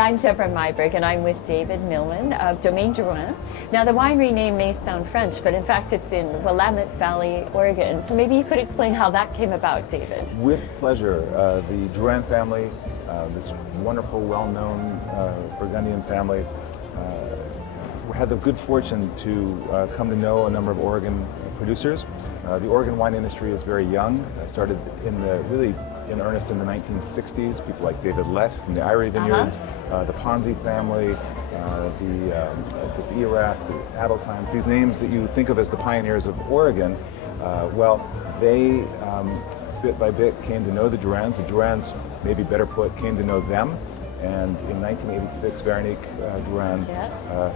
I'm Deborah Myberg, and I'm with David Maillman of Domaine Drouhin. Now, the winery name may sound French, but in fact, it's in Willamette Valley, Oregon. So maybe you could explain how that came about, David. With pleasure. The Drouhin family, this wonderful, well-known Burgundian family, had the good fortune to come to know a number of Oregon producers. The Oregon wine industry is very young. Started really in earnest in the 1960s. People like David Lett from the Irie Vineyards, the Ponzi family, the Biorath, the Adelsheims, these names that you think of as the pioneers of Oregon. Well, they bit by bit came to know the Drouhins. The Drouhins, maybe better put, came to know them. And in 1986, Veronique Drouhin,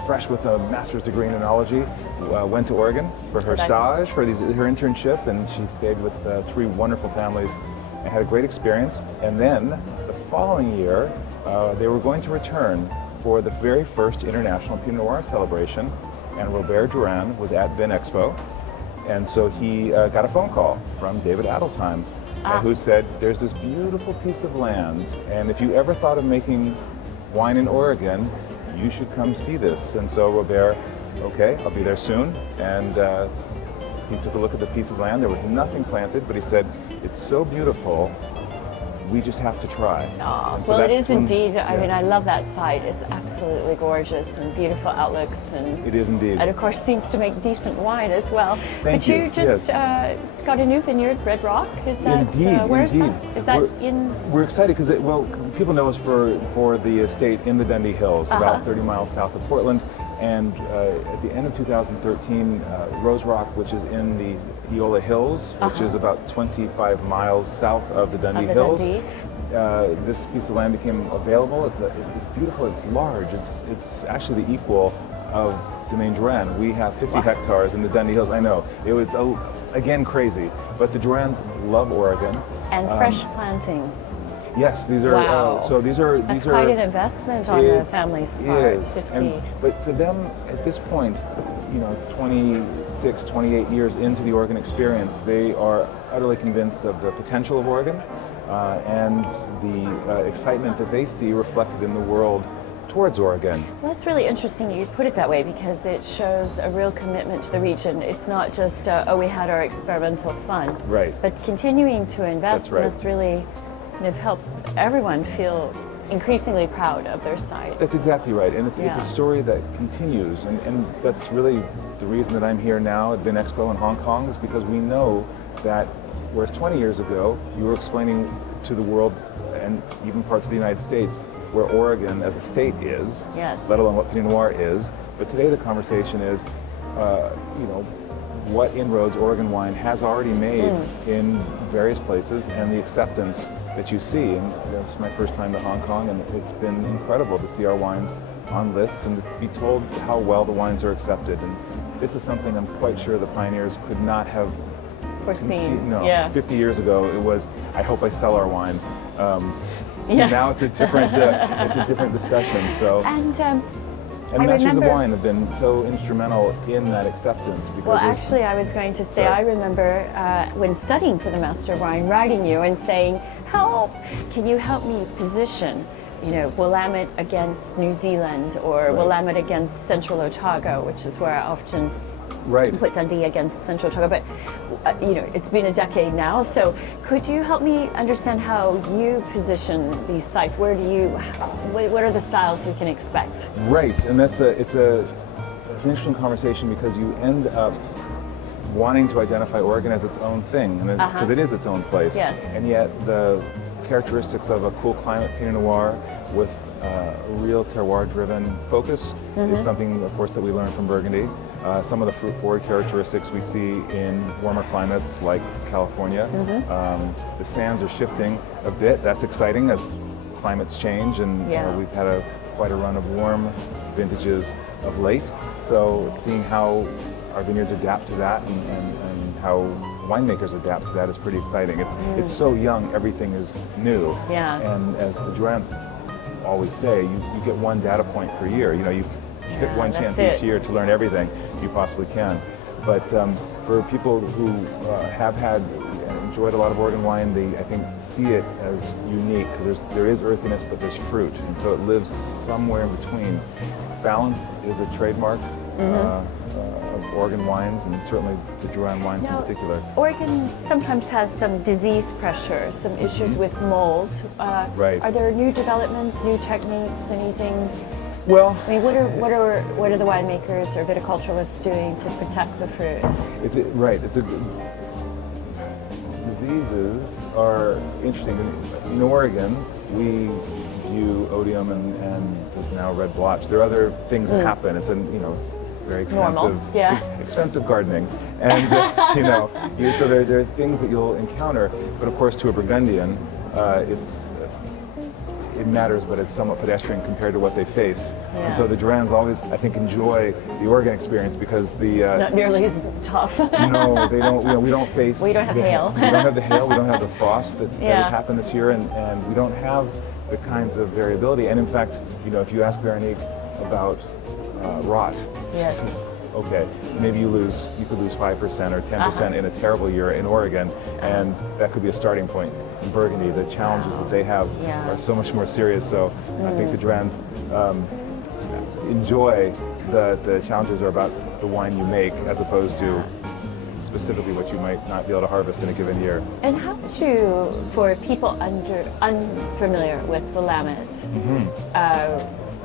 fresh with a master's degree in enology, went to Oregon for her stage, for her internship, and she stayed with three wonderful families and had a great experience. And then the following year, they were going to return for the very first International Pinot Noir celebration, and Robert Drouhin was at Vin Expo, and so he got a phone call from David Adelsheim, who said, there's this beautiful piece of land, and if you ever thought of making wine in Oregon, you should come see this. And so Robert, okay, I'll be there soon. And he took a look at the piece of land. There was nothing planted, but he said, it's so beautiful, we just have to try. Oh, so well, it is indeed. I mean, I love that site. It's absolutely gorgeous and beautiful outlooks. And it is indeed. And of course, seems to make decent wine as well. Thank you. But you just got a new vineyard, Red Rock. Is that indeed? Where's indeed. that? Is that in? We're excited because people know us for the estate in the Dundee Hills, about 30 miles south of Portland. And at the end of 2013, Rose Rock, which is in the Eola Hills, which is about 25 miles south of the Dundee Hills, this piece of land became available. It's beautiful, it's large, it's actually the equal of Domaine Drouhin. We have 50 hectares in the Dundee Hills. I know, it was, again, crazy, but the Drouhins love Oregon. And fresh planting. Yes, these are. That's quite an investment on the family's part. 50. But for them, at this point, 26, 28 years into the Oregon experience, they are utterly convinced of the potential of Oregon and the excitement that they see reflected in the world towards Oregon. Well, that's really interesting you put it that way, because it shows a real commitment to the region. It's not just, we had our experimental fun. Right. But continuing to invest must really help everyone feel increasingly proud of their site. That's exactly right, and it's a story that continues, and that's really the reason that I'm here now at Vin Expo in Hong Kong, is because we know that whereas 20 years ago you were explaining to the world and even parts of the United States where Oregon as a state is, let alone what Pinot Noir is, but today the conversation is, what inroads Oregon wine has already made in various places, and the acceptance that you see. And that's my first time to Hong Kong, and it's been incredible to see our wines on lists and to be told how well the wines are accepted. And this is something I'm quite sure the pioneers could not have foreseen. No, 50 years ago it was, I hope I sell our wine. Now it's a different discussion. So. And Masters of Wine have been so instrumental in that acceptance. Well, actually, I was going to say, I remember when studying for the Master of Wine, writing you and saying, can you help me position, Willamette against New Zealand, or Willamette against Central Otago, which is where I often put Dundee against Central Otago. But, it's been a decade now, so could you help me understand how you position these sites? What are the styles we can expect? Right, and it's an interesting conversation, because you end up wanting to identify Oregon as its own thing, because it is its own place. Yes. And yet the characteristics of a cool climate Pinot Noir with a real terroir-driven focus is something, of course, that we learned from Burgundy. Some of the fruit-forward characteristics we see in warmer climates like California. The sands are shifting a bit. That's exciting as climates change, and we've had quite a run of warm vintages of late. So seeing how our vineyards adapt to that and how winemakers adapt to that is pretty exciting. It's so young, everything is new. And as the Drouhins always say, you get one data point per year. You get one chance each year to learn everything you possibly can. But for people who have had enjoyed a lot of Oregon wine, they, I think, see it as unique because there is earthiness, but there's fruit, and so it lives somewhere in between. Balance is a trademark of Oregon wines, and certainly the Drouhin wines in particular. Oregon sometimes has some disease pressure, some issues with mold. Right. Are there new developments, new techniques, anything? Well, I mean, what are the winemakers or viticulturalists doing to protect the fruit? Right. Diseases are interesting. In Oregon, we view odium and there's now red blotch. There are other things that happen. It's it's very expensive. Normal, yeah. Expensive gardening, and so there are things that you'll encounter. But of course, to a Burgundian, it matters, but it's somewhat pedestrian compared to what they face. Yeah. And so the Drouhins always, I think, enjoy the Oregon experience because It's not nearly as tough. No, they don't. We don't face. We don't have hail. We don't have the hail. We don't have the frost that has happened this year, and we don't have the kinds of variability. And in fact, if you ask Veronique about rot, Yes. okay, maybe you could lose 5% or 10% in a terrible year in Oregon, and that could be a starting point. In Burgundy, the challenges that they have are so much more serious. So I think the Drouhins enjoy the challenges are about the wine you make as opposed to specifically what you might not be able to harvest in a given year. And how would you, for people unfamiliar with Willamette,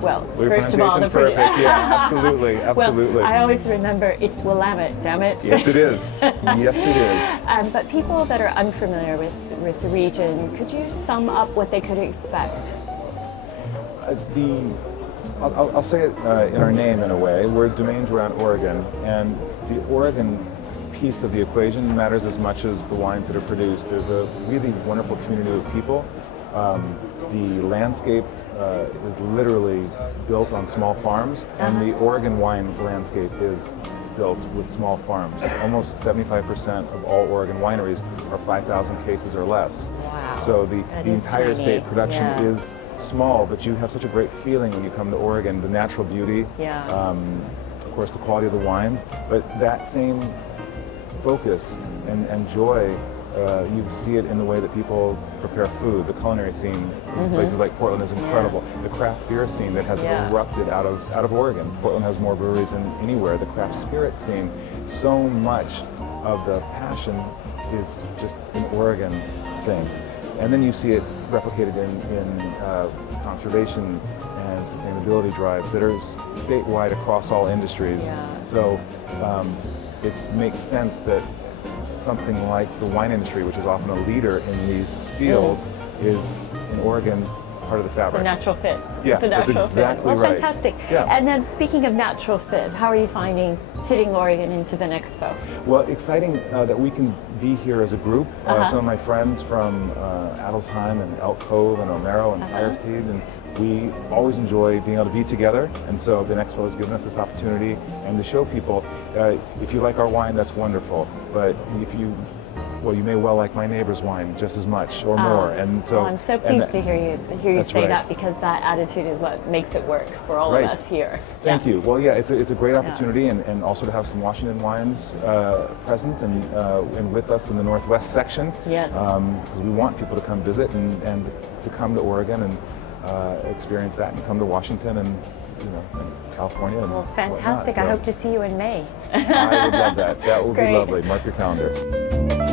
well, Your first of all, pronunciation's perfect. Yeah, absolutely. Well, I always remember it's Willamette, damn it. Yes, it is. Yes, it is. But people that are unfamiliar with the region, could you sum up what they could expect? I'll say it in our name in a way. We're Domaine Drouhin Oregon, and the Oregon piece of the equation matters as much as the wines that are produced. There's a really wonderful community of people. The landscape is literally built on small farms, and the Oregon wine landscape is built with small farms. Almost 75% of all Oregon wineries are 5,000 cases or less. Wow. So the entire tiny. state production is small, but you have such a great feeling when you come to Oregon, the natural beauty, of course the quality of the wines, but that same focus and joy, you see it in the way that people prepare food. The culinary scene in places like Portland is incredible. The craft beer scene that has erupted out of Oregon. Portland has more breweries than anywhere. The craft spirit scene, so much of the passion is just an Oregon thing. And then you see it replicated in conservation and sustainability drives that are statewide across all industries. So it makes sense that something like the wine industry, which is often a leader in these fields, is in Oregon part of the fabric. A natural fit. Yeah, it's a natural that's exactly fit. Well, right. fantastic. Yeah. And then speaking of natural fit, how are you finding fitting Oregon into the Expo? Well, exciting that we can be here as a group. Some of my friends from Adelsheim and Elk Cove and Omero and Firesteed, and we always enjoy being able to be together, and so the Expo has given us this opportunity and to show people, if you like our wine, that's wonderful, but if you you may well like my neighbor's wine just as much or more. And so I'm so pleased to hear you say right. that, because that attitude is what makes it work for all of us here. Thank you. Well, yeah, it's a great opportunity, and also to have some Washington wines present and with us in the Northwest section. Yes. Because we want people to come visit and to come to Oregon and experience that, and come to Washington and and California. And well, fantastic. whatnot, so. I hope to see you in May. I would love that. That would be Great. lovely. Mark your calendar.